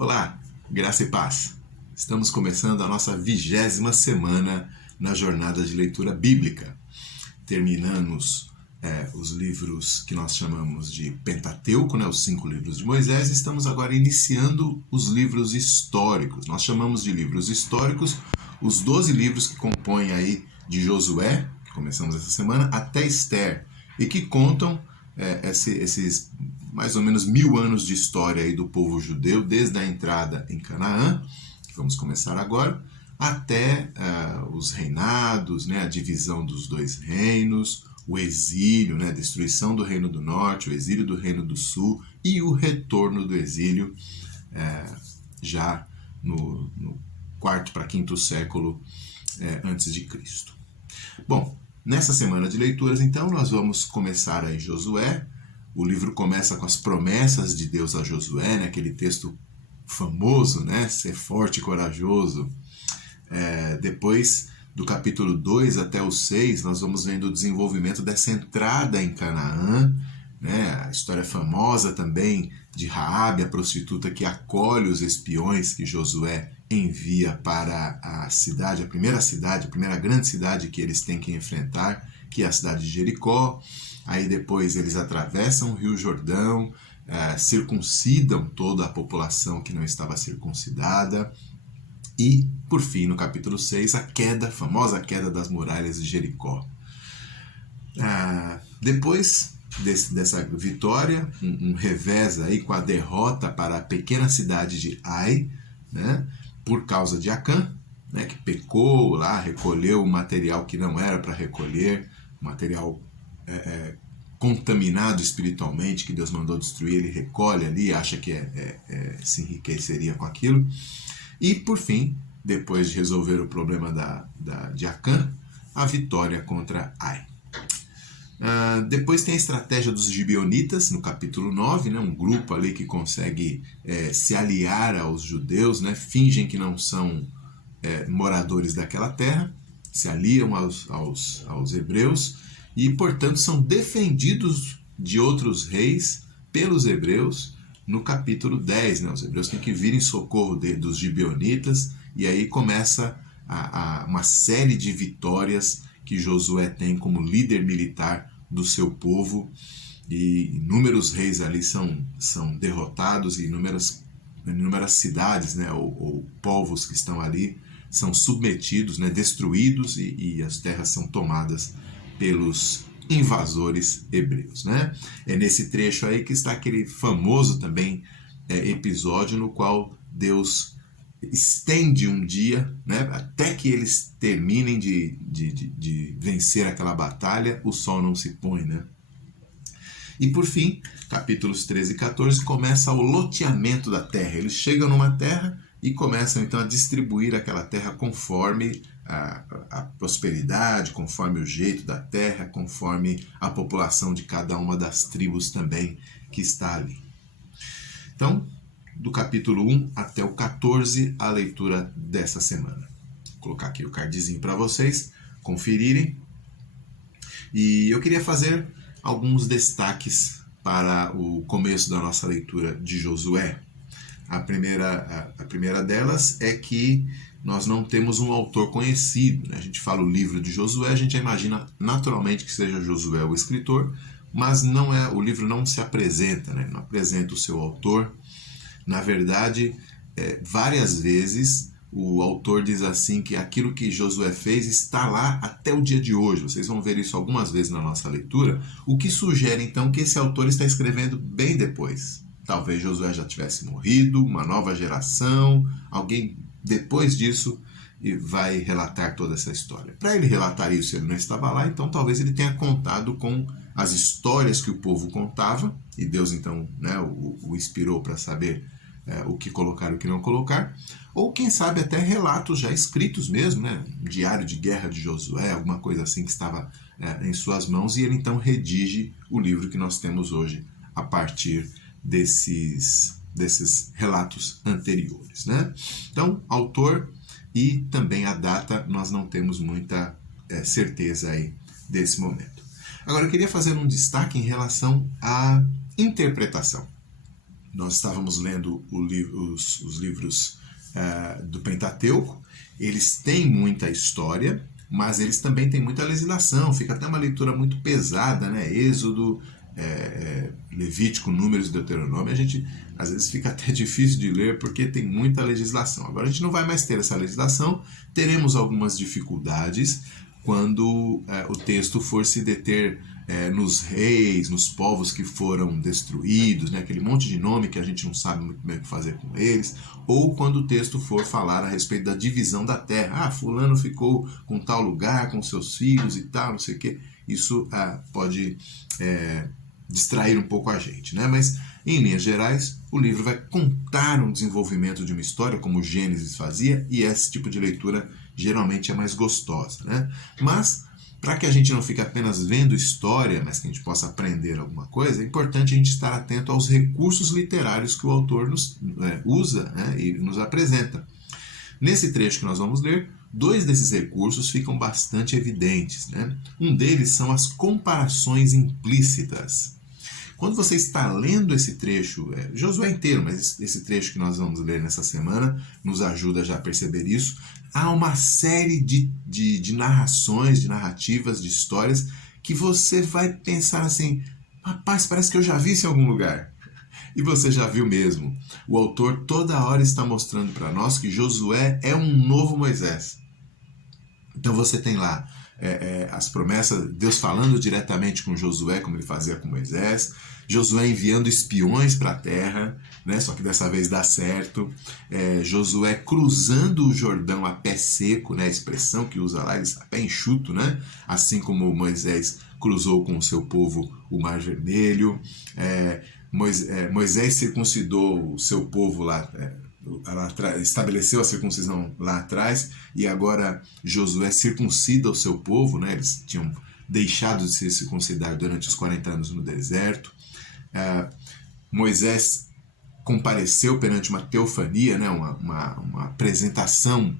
Olá, graça e paz. Estamos começando a nossa 20ª semana na jornada de leitura bíblica. Terminamos os livros que nós chamamos de Pentateuco, os 5 livros de Moisés, e estamos agora iniciando os livros históricos. Nós chamamos de livros históricos os 12 livros que compõem aí de Josué, que começamos essa semana, até Esther, e que contam esses mais ou menos 1000 anos de história aí do povo judeu, desde a entrada em Canaã, que vamos começar agora, até os reinados, a divisão dos 2 reinos, o exílio, a destruição do reino do norte, o exílio do reino do sul e o retorno do exílio já no 4º para 5º século antes de Cristo. Bom, nessa semana de leituras, então, nós vamos começar aí Josué. O livro começa com as promessas de Deus a Josué, aquele texto famoso, ser forte e corajoso. Depois do capítulo 2 até o 6, nós vamos vendo o desenvolvimento dessa entrada em Canaã, a história famosa também de Raabe, a prostituta que acolhe os espiões que Josué envia para a cidade, a primeira grande cidade que eles têm que enfrentar, que é a cidade de Jericó. Aí depois eles atravessam o Rio Jordão, circuncidam toda a população que não estava circuncidada. E, por fim, no capítulo 6, a famosa queda das muralhas de Jericó. Depois dessa vitória, um revés aí com a derrota para a pequena cidade de Ai, por causa de Acã, que pecou lá, recolheu o material que não era para recolher, material contaminado espiritualmente, que Deus mandou destruir, ele recolhe ali, acha que se enriqueceria com aquilo. E, por fim, depois de resolver o problema de Acã, a vitória contra Ai. Depois tem a estratégia dos gibeonitas, no capítulo 9, um grupo ali que consegue se aliar aos judeus, fingem que não são moradores daquela terra, se aliam aos hebreus e, portanto, são defendidos de outros reis pelos hebreus no capítulo 10. Os hebreus têm que vir em socorro dos gibeonitas, e aí começa uma série de vitórias que Josué tem como líder militar do seu povo, e inúmeros reis ali são derrotados, e inúmeras cidades, ou povos que estão ali são submetidos, destruídos, e as terras são tomadas pelos invasores hebreus. É nesse trecho aí que está aquele famoso também episódio no qual Deus estende um dia, até que eles terminem de vencer aquela batalha, o sol não se põe. E por fim, capítulos 13 e 14, começa o loteamento da terra. Eles chegam numa terra e começam então a distribuir aquela terra conforme a prosperidade, conforme o jeito da terra, conforme a população de cada uma das tribos também que está ali. Então, do capítulo 1 até o 14, a leitura dessa semana. Vou colocar aqui o cardzinho para vocês conferirem. E eu queria fazer alguns destaques para o começo da nossa leitura de Josué. A primeira delas é que nós não temos um autor conhecido. A gente fala o livro de Josué, a gente imagina naturalmente que seja Josué o escritor, mas não é, o livro não se apresenta, não apresenta o seu autor. Na verdade, várias vezes o autor diz assim que aquilo que Josué fez está lá até o dia de hoje. Vocês vão ver isso algumas vezes na nossa leitura, o que sugere então que esse autor está escrevendo bem depois. Talvez Josué já tivesse morrido, uma nova geração, alguém depois disso vai relatar toda essa história. Para ele relatar isso, ele não estava lá, então talvez ele tenha contado com as histórias que o povo contava, e Deus então o inspirou para saber o que colocar e o que não colocar, ou quem sabe até relatos já escritos mesmo, um diário de guerra de Josué, alguma coisa assim que estava em suas mãos, e ele então redige o livro que nós temos hoje a partir desses relatos anteriores. Então, autor e também a data, nós não temos muita certeza aí desse momento. Agora, eu queria fazer um destaque em relação à interpretação. nós estávamos lendo os livros do Pentateuco. Eles têm muita história, mas eles também têm muita legislação, fica até uma leitura muito pesada, né? Êxodo, Levítico, Números e Deuteronômio, a gente às vezes fica até difícil de ler porque tem muita legislação. Agora a gente não vai mais ter essa legislação, teremos algumas dificuldades quando o texto for se deter nos reis, nos povos que foram destruídos, né? Aquele monte de nome que a gente não sabe muito bem o que fazer com eles, ou quando o texto for falar a respeito da divisão da terra. Ah, fulano ficou com tal lugar, com seus filhos e tal, não sei o quê. Isso pode distrair um pouco a gente, né? Mas, em linhas gerais, o livro vai contar um desenvolvimento de uma história, como Gênesis fazia, e esse tipo de leitura geralmente é mais gostosa, né? Mas, para que a gente não fique apenas vendo história, mas que a gente possa aprender alguma coisa, é importante a gente estar atento aos recursos literários que o autor usa, né, e nos apresenta. Nesse trecho que nós vamos ler, 2 desses recursos ficam bastante evidentes, né? Um deles são as comparações implícitas. Quando você está lendo esse trecho, Josué inteiro, mas esse trecho que nós vamos ler nessa semana nos ajuda já a perceber isso, há uma série de narrações, de narrativas, de histórias, que você vai pensar assim, rapaz, parece que eu já vi isso em algum lugar. E você já viu mesmo. O autor toda hora está mostrando para nós que Josué é um novo Moisés. Então você tem lá as promessas, Deus falando diretamente com Josué, como ele fazia com Moisés, Josué enviando espiões para a terra, né, só que dessa vez dá certo, Josué cruzando o Jordão a pé seco, né, a expressão que usa lá, a pé enxuto, né, assim como Moisés cruzou com o seu povo o Mar Vermelho, Moisés circuncidou o seu povo lá, estabeleceu a circuncisão lá atrás, e agora Josué circuncida o seu povo, né? Eles tinham deixado de se circuncidar durante os 40 anos no deserto. Moisés compareceu perante uma teofania, né? uma apresentação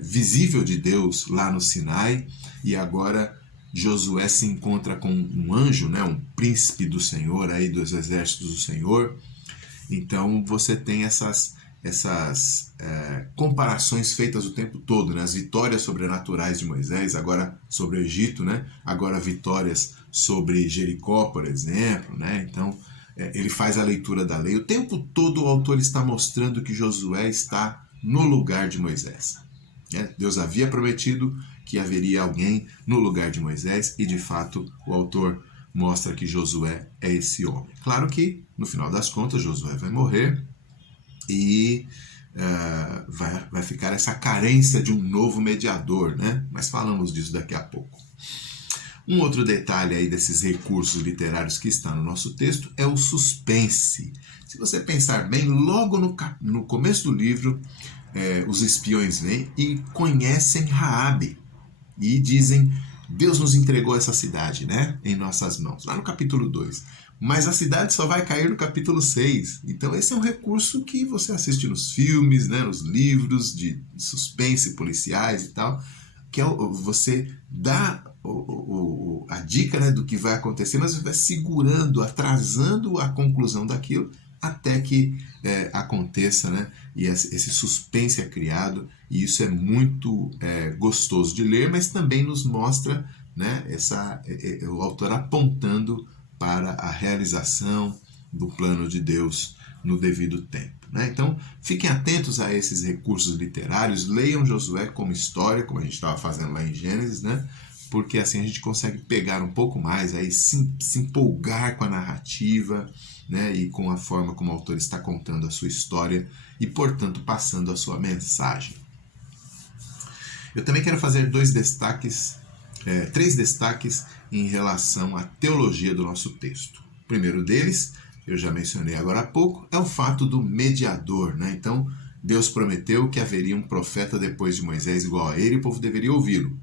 visível de Deus lá no Sinai, e agora Josué se encontra com um anjo, né? Um príncipe do Senhor, aí dos exércitos do Senhor. Então você tem essas comparações feitas o tempo todo, né? As vitórias sobrenaturais de Moisés, agora sobre o Egito, né? Agora vitórias sobre Jericó, por exemplo, né? Então ele faz a leitura da lei. O tempo todo o autor está mostrando que Josué está no lugar de Moisés. Deus havia prometido que haveria alguém no lugar de Moisés, e de fato o autor mostra que Josué é esse homem. Claro que, no final das contas, Josué vai morrer e vai ficar essa carência de um novo mediador, né? Mas falamos disso daqui a pouco. Um outro detalhe aí desses recursos literários que está no nosso texto é o suspense. Se você pensar bem, logo no começo do livro, os espiões vêm e conhecem Raabe e dizem: Deus nos entregou essa cidade, né, em nossas mãos, lá no capítulo 2. Mas a cidade só vai cair no capítulo 6. Então esse é um recurso que você assiste nos filmes, né, nos livros de suspense policiais e tal, que você dá a dica, né, do que vai acontecer, mas você vai segurando, atrasando a conclusão daquilo até que aconteça, né? E esse suspense é criado, e isso é muito gostoso de ler, mas também nos mostra, né, o autor apontando para a realização do plano de Deus no devido tempo, né? Então, fiquem atentos a esses recursos literários, leiam Josué como história, como a gente estava fazendo lá em Gênesis, né? Porque assim a gente consegue pegar um pouco mais, aí se empolgar com a narrativa, né, e com a forma como o autor está contando a sua história e, portanto, passando a sua mensagem. Eu também quero fazer três destaques em relação à teologia do nosso texto. O primeiro deles, eu já mencionei agora há pouco, é o fato do mediador, né? Então, Deus prometeu que haveria um profeta depois de Moisés igual a ele, e o povo deveria ouvi-lo.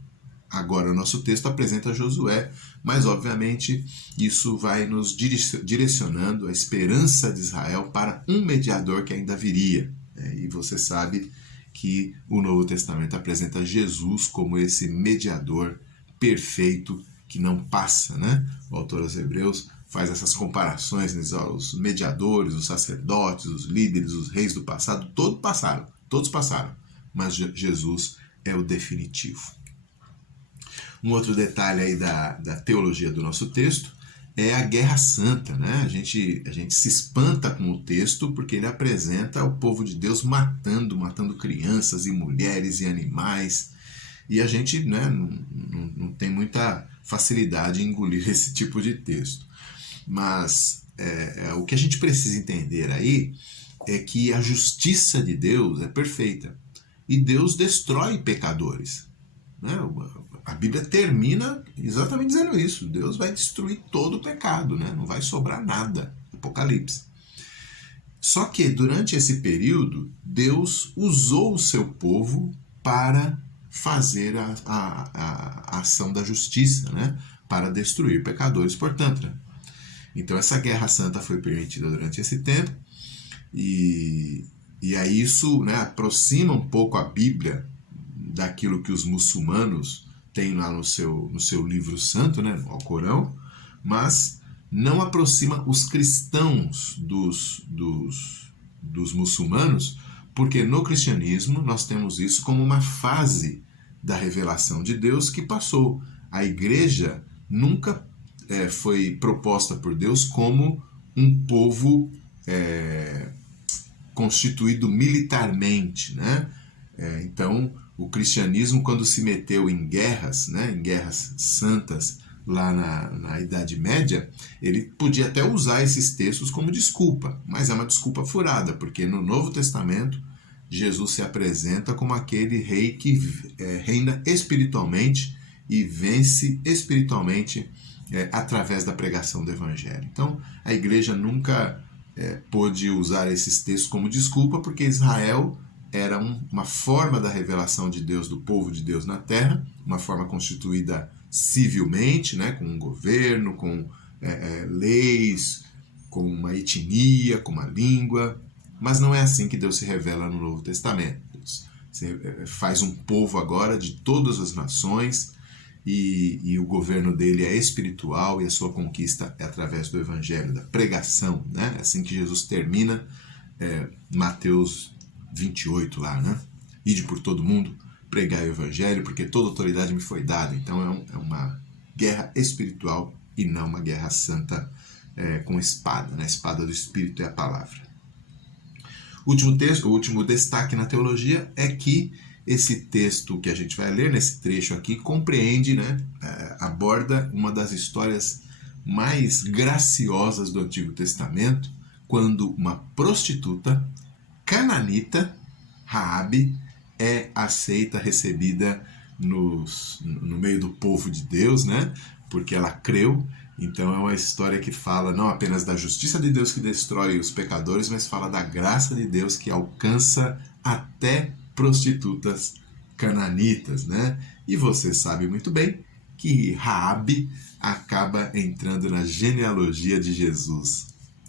Agora o nosso texto apresenta Josué, mas obviamente isso vai nos direcionando a esperança de Israel para um mediador que ainda viria. E você sabe que o Novo Testamento apresenta Jesus como esse mediador perfeito que não passa, né? O autor aos Hebreus faz essas comparações, né? Os mediadores, os sacerdotes, os líderes, os reis do passado, todos passaram, mas Jesus é o definitivo. Um outro detalhe aí da teologia do nosso texto é a Guerra Santa, né? A gente se espanta com o texto porque ele apresenta o povo de Deus matando crianças e mulheres e animais, e a gente, né, não tem muita facilidade em engolir esse tipo de texto. Mas o que a gente precisa entender aí é que a justiça de Deus é perfeita e Deus destrói pecadores, né? A Bíblia termina exatamente dizendo isso. Deus vai destruir todo o pecado, né? Não vai sobrar nada. Apocalipse. Só que durante esse período, Deus usou o seu povo para fazer a ação da justiça, né? Para destruir pecadores, portanto. Né? Então essa guerra santa foi permitida durante esse tempo, e aí isso, né, aproxima um pouco a Bíblia daquilo que os muçulmanos têm lá no seu livro santo, né, o Alcorão, mas não aproxima os cristãos dos muçulmanos, porque no cristianismo nós temos isso como uma fase da revelação de Deus que passou. A igreja nunca foi proposta por Deus como um povo constituído militarmente, né? Então, o cristianismo, quando se meteu em guerras, né, em guerras santas lá na Idade Média, ele podia até usar esses textos como desculpa, mas é uma desculpa furada, porque no Novo Testamento Jesus se apresenta como aquele rei que reina espiritualmente e vence espiritualmente através da pregação do Evangelho. Então, a igreja nunca pôde usar esses textos como desculpa, porque Israel era uma forma da revelação de Deus, do povo de Deus na terra, uma forma constituída civilmente, né, com um governo, com leis, com uma etnia, com uma língua, mas não é assim que Deus se revela no Novo Testamento. Deus faz um povo agora de todas as nações, e o governo dele é espiritual, e a sua conquista é através do Evangelho, da pregação, né? É assim que Jesus termina Mateus 28 lá, né? Ide por todo mundo, pregai o Evangelho, porque toda autoridade me foi dada. Então é uma guerra espiritual e não uma guerra santa com espada, né? A espada do Espírito é a palavra. O último destaque na teologia é que esse texto que a gente vai ler, nesse trecho aqui, compreende, né, aborda uma das histórias mais graciosas do Antigo Testamento, quando uma prostituta cananita, Raabe, é aceita, recebida no meio do povo de Deus, né, porque ela creu. Então é uma história que fala não apenas da justiça de Deus que destrói os pecadores, mas fala da graça de Deus que alcança até prostitutas cananitas, né? E você sabe muito bem que Raabe acaba entrando na genealogia de Jesus.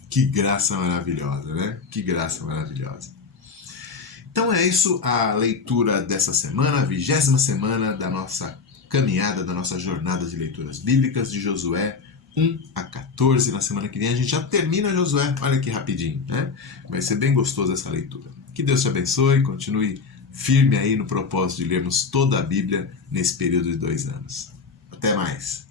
Que graça maravilhosa, né? Que graça maravilhosa. Então é isso, a leitura dessa semana, a 20ª semana da nossa caminhada, da nossa jornada de leituras bíblicas de Josué 1 a 14. Na semana que vem a gente já termina Josué, olha que rapidinho, né? Vai ser bem gostoso essa leitura. Que Deus te abençoe, continue firme aí no propósito de lermos toda a Bíblia nesse período de 2 anos. Até mais!